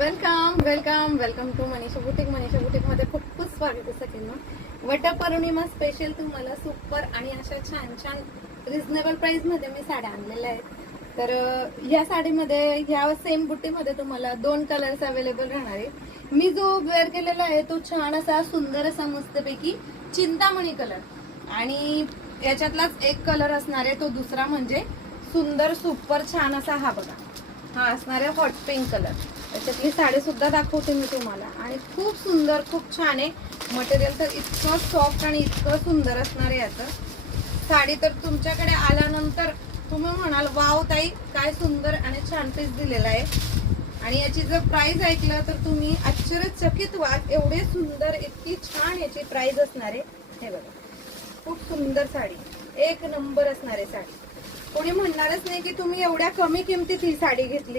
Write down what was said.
Welcome welcome welcome to Manisha boutique. Manisha boutique मध्ये खूप खूप स्वागत आहे सगळ्यांना. वटपौर्णिमा स्पेशल तुम्हाला सुपर आणि अशा छान छान रिझनेबल प्राइस मध्ये मी साड्या आणलेल्या आहेत. तर या साडीमध्ये ह्या सेम बुटीमध्ये तुम्हाला 2 कलर्स अवेलेबल राहणार आहे. मी जो वेअर केलेला आहे तो छान असा सुंदर असा मस्तपैकी चिंतामणी कलर आणि याच्यातलाच एक कलर असणार आहे तो दुसरा म्हणजे सुंदर सुपर छान असा हा बघा, हा असणार आहे हॉट पिंक कलर. त्याच्यातली साडी सुद्धा दाखवते मी तुम्हाला आणि खूप सुंदर खूप छान आहे. मटेरियल तर इतकं सॉफ्ट आणि इतकं सुंदर असणार आहे याचं. साडी तर तुमच्याकडे आल्यानंतर तुम्ही म्हणाल वाव ताई काय सुंदर आणि छान पीस दिलेला आहे. आणि याची जर प्राइस ऐकलं तर तुम्ही आश्चर्यचकित व्हाल. एवढे सुंदर इतकी छान याची प्राइस असणार आहे. हे बघा खूप सुंदर साडी, एक नंबर असणार आहे साडी. कोणी म्हणणारच नाही की तुम्ही एवढ्या कमी किमतीत ही साडी घेतली.